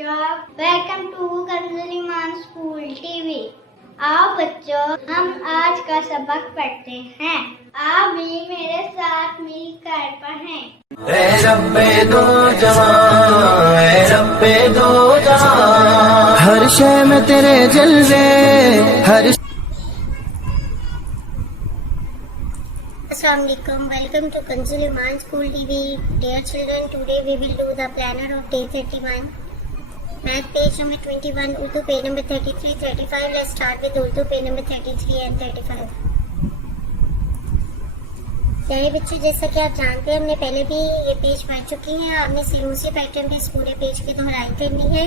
बच्चों, welcome to Kanzul Iman school TV. आओ बच्चों, हम आज का सबक पढ़ते हैं। आप भी मेरे साथ मिलकर पढ़ें। ऐ रब्बे दो जहां, ऐ रब्बे दो जहां, हर शय में तेरे जलवे, हर Assalamualaikum. Welcome to Kanzul Iman School TV. Dear children, today we will do the planner of day 31. Math page number 21, Urdu page number 33, 35. Let's start with Urdu page number 33 and 35. प्यारे बच्चों, जैसा कि आप जानते हैं हमने पहले भी ये पेज पढ़ चुकी हैं। आपने सेम उसी पैटर्न पे इस पूरे पेज की दोहराई करनी है।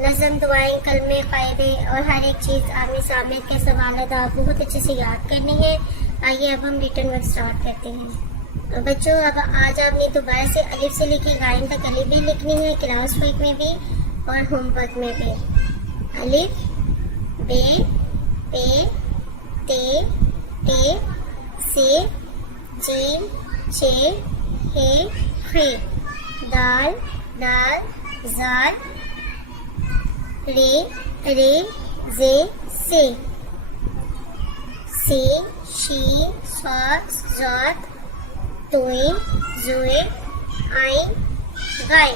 नज़म, दुआएं, कलमे, कायदे और हर एक चीज़ आमने सामने के सवाल आप बहुत अच्छे से याद करनी है। आइए अब हम रिटर्न वर्क स्टार्ट करते हैं। तो बच्चों, अब आज आपने दोबारा से अलिफ से लेकर गायन तक अलिफ भी लिखनी है, क्लास वर्क में भी और होमवर्क में भी। अलिफ, बे, पे, ते, टे, से, जीम, चे, हे, खे, दाल, दाल, जार, रे, रे, जे, से, शी, स्वाद, ज़ात, तोए, जुए, आइन, गाय।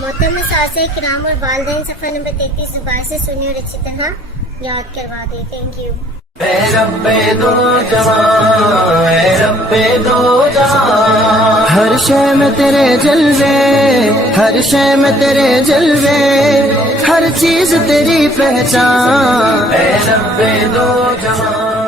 मोहतरम सासे किराम और वालिदैन सफ़र नंबर 33 दोबारा से सुनिए और अच्छी तरह याद करवा दें। Thank you. ऐ रब्बे दो जहां, ऐ रब्बे दो जहां, हर शय में तेरे जलवे, हर शय में तेरे जलवे, हर चीज तेरी पहचान। ऐ रब्बे दो जहां।